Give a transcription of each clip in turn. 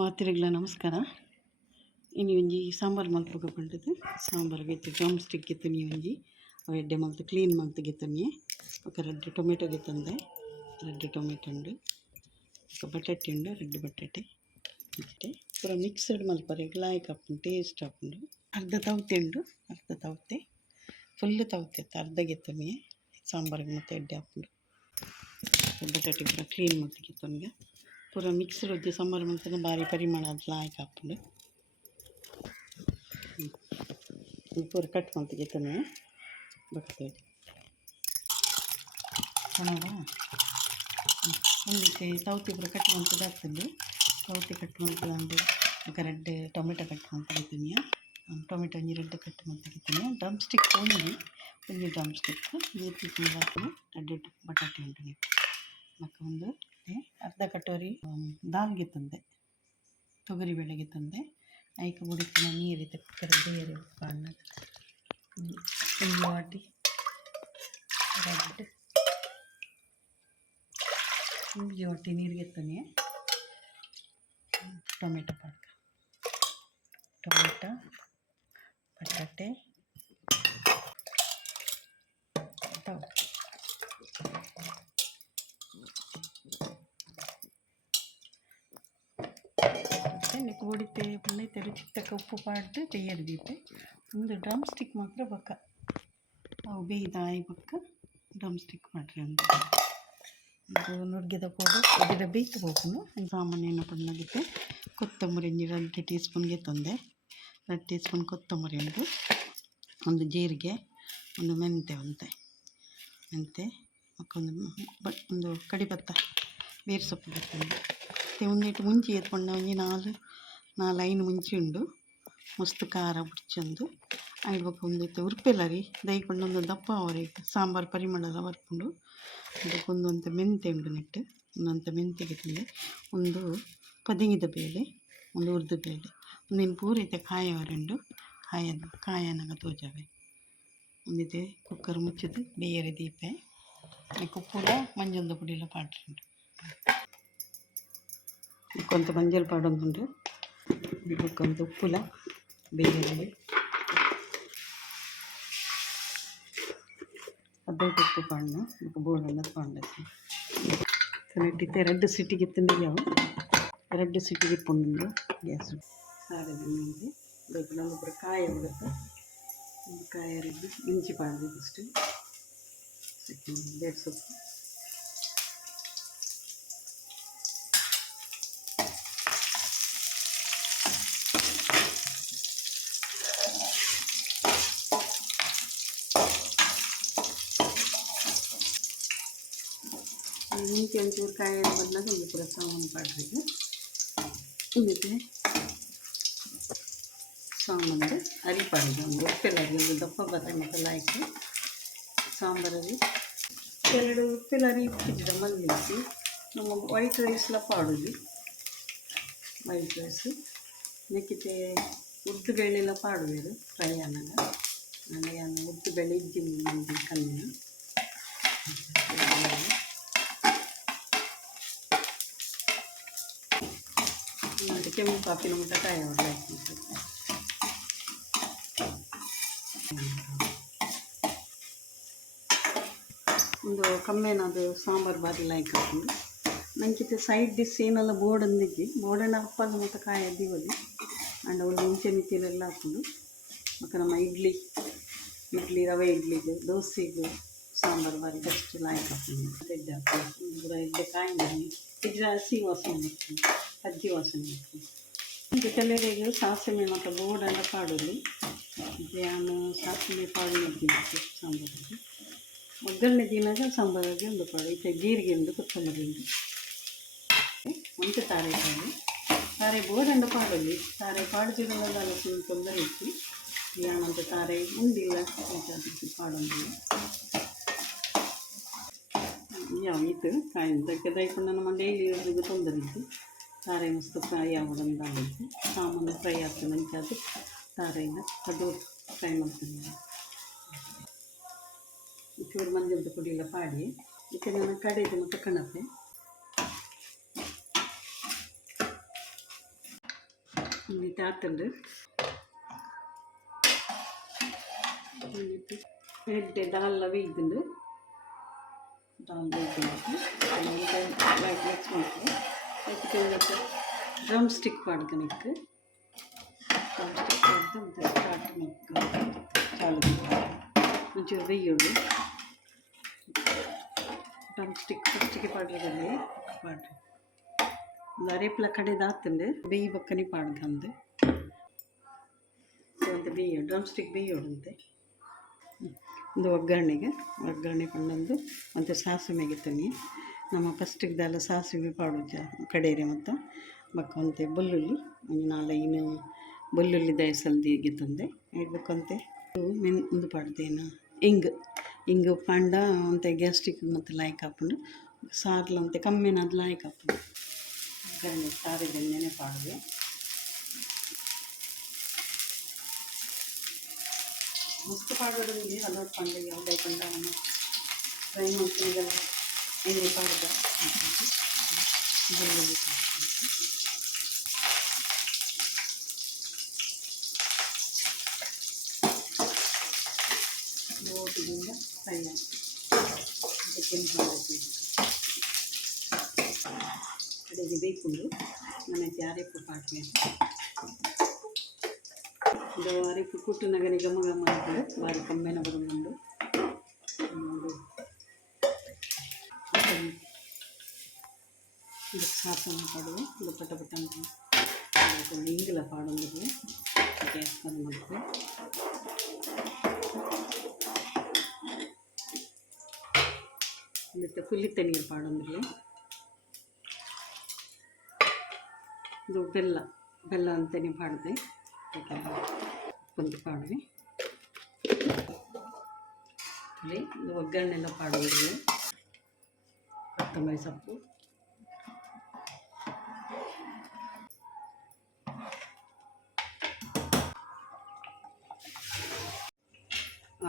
ಮಾತಿರಿಗ್ಲ ನಮಸ್ಕಾರ. ಇನಿ ಒಂಜಿ ಸಾಂಬಾರ್ ಮಲ್ಪಗ ಪಂಡದು ಸಾಂಬಾರ್ ಗೆತ್ತು ಡ್ರಮ್ ಸ್ಟಿಕ್ ಗೆತ್ತನಿ ಒಂಜಿ ಎಡ್ಡೆ ಮಲ್ತು ಕ್ಲೀನ್ ಮಲ್ತು ಗೆತ್ತನಿ ఒక ರೆಡ್ ಟೊಮೆಟೊ ಗೆತ್ತಂದೆ ರೆಡ್ ಟೊಮೆಟೊ ಉಂಡು ಬಟಾಟೆ ಉಂಡು ರೆಡ್ ಬಟಾಟೆ ಮತ್ತೆ ಪೂರ ಮಿಕ್ಸ್ಡ್ ಮಲ್ಪರೆ ಲಾಯ್ಕ್ ಆಪುಂಡು ಟೇಸ್ಟ್ ಆಪುಂಡು. ಅರ್ಧ ತವತೆ ಉಂಡು ಅರ್ಧ ತವತೆ ಫುಲ್ ತವತೆ ಅರ್ಧ ಗೆತ್ತನಿ ಸಾಂಬಾರ್ಗೆ ಮತ್ತೆ ಎಡ್ಡೆ ಆಪುಂಡು. ಬಟಾಟೆ ಪೂರ ಕ್ಲೀನ್ ಮಲ್ತು ಗೆತ್ತನಿಗೆ ಪೂರ ಮಿಕ್ಸ್ಡ್ ಒಜ್ಜೆ ಸಾಂಬಾರು ಮಲ್ತನ ಭಾರಿ ಪರಿಮಳ ಅದು ಲಾಯ್ಕ್ ಆಪುಂಡು. ಪೂರ ಕಟ್ ಮಲ್ತು ಗೆತ್ತನೆ ಬರ್ತದೆ ಕನ್ನಡ ಒಂದಿತ್ತೆ ಸೌತಿ ಪೂರ ಕಟ್ ಮಲ್ತದ್ದು ಆಗ್ತದೆ. ಸೌತಿ ಕಟ್ ಮಲ್ತದಂದು ఒక ರೆಡ್ ಟೊಮೆಟೊ ಕಟ್ ಮಲ್ತು ಗೆತ್ತನಿಯ ಟೊಮೆಟೊ ಒಂಜಿ ರೆಡ್ ಕಟ್ ಮಲ್ತು ಗೆತ್ತನಿಯ ಡ್ರಮ್ ಸ್ಟಿಕ್ ಒಂಜಿ ಡ್ರಮ್ ಸ್ಟಿಕ್ ಜೇತಿ ಹಾಕಿ ರೆಡ್ ಬಟಾಟೆ ಉಂಟು ನೀವು ಮಕ್ಕ ಒಂದು ಅರ್ಧ ಕಟೋರಿ ದಾಲ್ಗೆ ತಂದೆ ತೊಗರಿ ಬೇಳೆಗೆ ತಂದೆ ಐಕೆ ಉಡಿಸಿನ ನೀರಿದೆ ಕುಕ್ಕರ್ ಬೇರೆ ಪಾನ ಒಂದು ವಾಟಿ ರೆಡ್ ಒಂದು ವಾಟಿ ನೀರಿಗೆ ತಾನೆ ಟೊಮೆಟೊ ಪಾಕ ಟೊಮೆಟೊ ಬಟಾಟೆ ನೆಕ್ ಹೊಡಿತೆ ಪುಣ್ಣೈತೆ ರುಚಿಗೆ ತಕ್ಕ ಉಪ್ಪು ಪಾಡ್ದು ತೆಯ್ಯರು ದೀಪೆ ಒಂದು ಡ್ರಮ್ ಸ್ಟಿಕ್ ಮಾತ್ರ ಬಕ್ಕ ಅವು ಬೇಯ್ದ ಆಯಿ ಬಕ್ಕ ಡ್ರಮ್ ಸ್ಟಿಕ್ ಮಾಡ್ರಿ ಒಂದು ನುಗ್ಗೆದ ಪೌಡು ಅದರ ಬೇಯ್ತು ಹೋಗುನು ಸಾಮಾನ್ಯ ಪಣ್ಣಗಿತ್ತೆ ಕೊತ್ತಂಬರಿ ಒಂಜಿ 2 ಟೀ ಸ್ಪೂನ್ಗೆ ತಂದೆ 2 ಟೀ ಸ್ಪೂನ್ ಕೊತ್ತಂಬರಿ ಉಂಟು ಒಂದು ಜೀರಿಗೆ ಒಂದು ಮೆಂತೆ ಮೆಂತೆ ಒಂದು ಕಡಿಪತ್ತ ಬೇರು ಸೊಪ್ಪು ಬರ್ತದೆ ಒಂದಿಟ್ಟು ಮುಂಚಿ ಎತ್ಕೊಂಡ ಒಂಜಿ 4-5 ಮುಂಚಿ ಉಂಡು ಮಸ್ತ್ ಖಾರ ಬುಡ್ಚಂದು ಆಯ್ಬೇಕು ಒಂದಿತ್ತು ಉರ್ಪೆಲ್ಲರಿ ದೈಕೊಂಡು ಒಂದು ದಪ್ಪ ಅವರಿಗೆ ಸಾಂಬಾರು ಪರಿಮಳ ಬರ್ಕೊಂಡು ಅದಕ್ಕೊಂದಂತ ಮೆಂತೆ ಉಂಡು ನೆಟ್ಟು ಒಂದಂತ ಮೆಂತೆಗೆ ತಂದೆ ಒಂದು ಪದಿಂಗಿದ ಬೇಳೆ ಒಂದು ಉರ್ದು ಬೇಳೆ ಒಂದಿನ ಪೂರೈತೆ ಕಾಯವರೆಂಡು ಕಾಯನಾಗ ತೋಜಾವೆ ಒಂದಿದೆ ಕುಕ್ಕರ್ ಮುಚ್ಚಿದ್ದು ಬೇಯರೆ ದೀಪೆ ಉಪ್ಪುಲ ಮಂಜಲ್ದ ಪುಡಿಲ ಪಾಡ್ರೆ ಉಂಟು ಕೊಂತ ಮಂಜಲ್ ಪಾಡೊಂದುಂಡು ಕೊಂತ ಉಪ್ಪುಲ ಬೇಯರೆ ಅದಕ್ಕೆ ಉಪ್ಪು ಪಾಡ್ನ ಬೋಳನ್ನ ಪಾಂಡಸಿ ನೆಟ್ಟಿತ್ತೆ 2 ಸಿಟಿಗೆ ತಿಂಡಿಯಾವು 2 ಸಿಟಿಗೆ ಪುಂಡು ಗ್ಯಾಸ್ ಸಾರದ ಮೇಲೆ ಬೇಕು ನಮ್ಮೊಬ್ಬರು ಕಾಯ ಬಿಡುತ್ತೆ ಕಾಯ ರೆಡ್ಡು ಇಂಚಿ ಪಾಡ್ದು ಇಷ್ಟು ಬೇರೆ ಸೊಪ್ಪು ಮುಂಚೆ ಒಂಚೂರು ಕಾಯಿ ಬಂದಾಗ ಒಂದು ಪೂರ ಸಾಮಾನು ಪಾಡ್ರಿಗೆ ಉಳಿತೆ ಸಾಂಬಾರು ಅರಿಪಾಡಿದೆ ಒಂದು ಉಪ್ಪೆಲ್ಲರಿ ಒಂದು ದಪ್ಪ ಬತ್ತೆ ಮಸಾಲ ಹಾಕಿ ಸಾಂಬಾರಲ್ಲಿ 2 ಉಪ್ಪೆಲ್ಲರಿ ಇಟ್ಟಿದ್ದ ಮಲ್ಲಿಸಿ ನಮ್ಮ ವೈಟ್ ರೈಸ್ಲ ಪಾಡೋದು ವೈಟ್ ರೈಸ್ ನೆಕ್ಕಿತೆ ಉದ್ದು ಬೇಳೆಲ್ಲ ಪಾಡುವೇರು ಫ್ರೈ ಅನ್ನಗ ಉದ್ದು ಬೇಳೆ ಇದ್ದಿಲ್ಲ ನಮಗೆ ಕಲ್ಲಿನ ಕೆಂಪು ಕಾಪಿನ ಮುಟ್ಟ ಕಾಯಿ ಹಾಕಿ ಒಂದು ಕಮ್ಮೆನದು ಸಾಂಬಾರು ಬಾರಿ ಲೈಕ್ ಹಾಕೊಂಡು ನಂಗೆ ಸೈಡ್ ಡಿಶ್ ಏನೆಲ್ಲ ಬೋರ್ಡ್ ಅಂದಿದ್ದಿ ಬೋರ್ಡನ್ನ ಅಪ್ಪಲ್ಲ ಮತ್ತು ಕಾಯಿ ಅದ್ದಿವಲ್ಲಿ ಅಂಡ್ ಒಂದು ಮುಂಚೆ ಮಿತಿಲೆಲ್ಲ ಹಾಕೊಂಡು ಮತ್ತು ನಮ್ಮ ಇಡ್ಲಿ ರವೆ ಇಡ್ಲಿಗೆ ದೋಸೆಗೆ ಸಾಂಬಾರು ಬಾರಿ ಬೆಸ್ಟ್ ಲೈಕ್ ಹಾಕೊಂಡು ತೆಡ್ಡೆ ಹಾಕೊಂಡು ಪೂರ ಎಡ್ಡೆ ಕಾಯಿ ಇದ್ರೆ ಹಸಿ ವಾಸನೆ ಬರ್ತೀನಿ ಅಜ್ಜಿ ವಾಸನೆ ಬರ್ತೀನಿ ಈಗ ಕೆಲವರಿಗೆ ಸಾಸಿವೆ ಮತ್ತು ಬೋರ್ಡೆಲ್ಲ ಪಾಡೋದು ನಾನು ಸಾಸಿವೆ ಪಾಡು ಇದ್ದೀನಿ ಸಾಂಬಾರಿಗೆ ಒಗ್ಗರಣೆ ದಿನಾಗ ಸಾಂಬಾರಿಗೆ ಒಂದು ಪಾಡು ಇತ್ತೆ ಜೀರಿಗೆ ಉಂಡು ಕೊತ್ತಂಬರಿ ಉಂಡು ಮುಂಚೆ ತಾರೆ ಬೋರ್ಡೆಂಡು ಪಾಡೋದು ತಾರೆ ಪಾಡ್ದಿರೋಲ್ಲ ತೊಂದರೆ ಇತ್ತು ಯಾನಂತ ತಾರೆ ಉಂಡಿಲ್ಲ ಅದಕ್ಕೆ ಪಾಡೋದಿಲ್ಲ ಯಾವ ಇದು ಕಾಯಿ ತೆಗೆ ದೈಕೊಂಡು ನಮ್ಮ ಡೈಲಿ ಇರೋದು ತೊಂದರೆ ಇತ್ತು ತಾರೆ ಮಸ್ತ್ ಫ್ರೈ ಆಗೋದಂದಾಗಿತ್ತು ಸಾಮಾನು ಫ್ರೈ ಆಗ್ತದೆ ನಂಗೆ ಅದು ತಾರೆಯಿಂದ ಅದು ಫ್ರೈ ಮಾಡ್ತೀನಿ ಚೂರು ಮಂಜದ ಪುಡಿ ಎಲ್ಲ ಪಾಡಿ ಇದಕ್ಕೆ ನಾನು ಕಡೆದು ಮತ್ತು ಕಣಪೆ എന്നിട്ട് ആത്തുണ്ട് എന്നിട്ട് ದಾಲ್ ಬೇಯ್ದುಂಡು ದಾಲ್ ಬೇಯ್ದು ಲೈಟ್ ಮಿಕ್ಸ್ ಮಾಡ್ತೀನಿ ಅದಕ್ಕೆ ಡ್ರಮ್ ಸ್ಟಿಕ್ ಮಾಡ್ಕೊಳಕ್ಕೆ ಡ್ರಮ್ ಸ್ಟಿಕ್ ಮಾಡ್ದು ಮತ್ತೆ ಸ್ಟಾರ್ಟ್ ಮಾಡ್ಕೊಂಡು ಚಾಲು ಒಂಚೂರು ಬೇಯೋದು ಡ್ರಮ್ ಸ್ಟಿಕ್ ಫಸ್ಟಿಗೆ ಪಾಡ್ರದಲ್ಲಿ ಪಾಡ್ರಿ ಒಂದು ಅರೆಪ್ಲ ಕಡೆದು ಆತಂಡು ಬೇಯಿ ಬಕ್ಕನೆ ಪಾಡ್ಕಂದು ಅಂತ ಬೇಯೋ ಡ್ರಮ್ ಸ್ಟಿಕ್ ಬೇಯೋಡಂತೆ ಒಂದು ಒಗ್ಗರಣೆ ಕೊಂಡೊಂದು ಮತ್ತು ಸಾಸಿವೆ ಮೆಗಿತನಿ ನಮ್ಮ ಫಸ್ಟಿಗೆಲ್ಲ ಸಾಸಿವೆ ಪಾಡುಜ ಕಡೇರಿ ಮತ್ತು ಬಕ್ಕ ಅಂತೆ ಬೆಳ್ಳುಳ್ಳಿ ಒಂದು 4 ಬೆಳ್ಳುಳ್ಳಿ ದಯಸಲ್ದಿ ಗೆತ್ತಂದೆ ಇಡ್ಬೇಕಂತೆ ಒಂದು ಪಾಡ್ದೇನ ಹಿಂಗೆ ಪಂಡ ಅಂತೆ ಗ್ಯಾಸ್ಟ್ರಿಕ್ ಮತ್ತು ಲಾಯ್ಕ್ ಹಾಕೊಂಡು ಸಾರ್ಲಂತೆ ಕಮ್ಮಿನಾದ ಲಾಯ್ಕ್ ಹಾಕೊಂಡು ಒಗ್ಗರಣೆ ಸಾರಿಗೆಣ್ಣೆನೆ ಪಾಡುವೆ ಮಸ್ತ್ ಪಾಡೋದ್ರಲ್ಲಿ ಹಲವಾರು ಪಂಡ ಯಾವುದೇ ಪಂಡ ಫ್ರೈ ಮಾಡ್ಕೊಂಡೆಲ್ಲ ಎಣ್ಣೆ ಪಾಡ್ದ ಬೆಳ್ಳುಳ್ಳಿ ಓಟಿನಿಂದ ಫ್ರೈ ಆಗಿ ಕೆಂಪು ಕಡೆಗೆ ಬೇಯ್ಕೊಂಡು ಮನೆಗೆ ಅರೆಪ್ಪು ಪಾಡ್ಬೇಕು ಇದು ಅರೆಪ್ಪು ಕುಟ್ಟು ನಗನೆ ಘಮ ಘಮ ಅಂತೇಳಿ ಭಾರಿ ಕಮ್ಮೆನ ಬರೋದು ಇದು ಸಾಸನ್ನು ಪಾಡುವೆ ಇದು ಪಟ ಪಟ ಅಂತ ಇಂಗಿಲ ಪಾಡೊಂದಿಗೆ ಗ್ಯಾಸ್ ಬಂದು ಮಾಡ್ತೀವಿ ಮತ್ತು ಕುಲ್ಲಿತ್ತ ನೀರು ಪಾಡೊಂದಿರಲಿ ಇದು ಬೆಲ್ಲ ಅಂತಲೇ ಪಾಡಿದೆ ಒಂದು ಪಾಡ್ವಿ ಇದು ಒಗ್ಗರಣೆಲ್ಲ ಪಾಡೋದ್ರಲ್ಲಿ ಕೊತ್ತಂಬರಿ ಸೊಪ್ಪು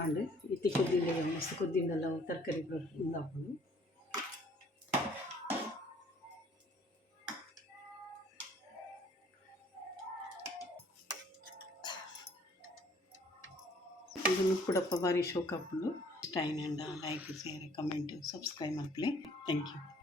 ಆಂಡು ಇತ್ತಿ ಕೊದ್ದಿಂಡೆ ಮಸ್ತ್ ಕೊದ್ದಿಂಡೆಲ್ಲ ತರಕಾರಿ ಇಂದು ಹಾಕೊಂಡು ಇದನ್ನು ಕೂಡಪ್ಪ ಭಾರಿ ಶೋಕ್ ಹಾಕೊಂಡು stain and like share comment subscribe ಮಾಡ್ಕೊಳ್ಳಿ ಥ್ಯಾಂಕ್ ಯು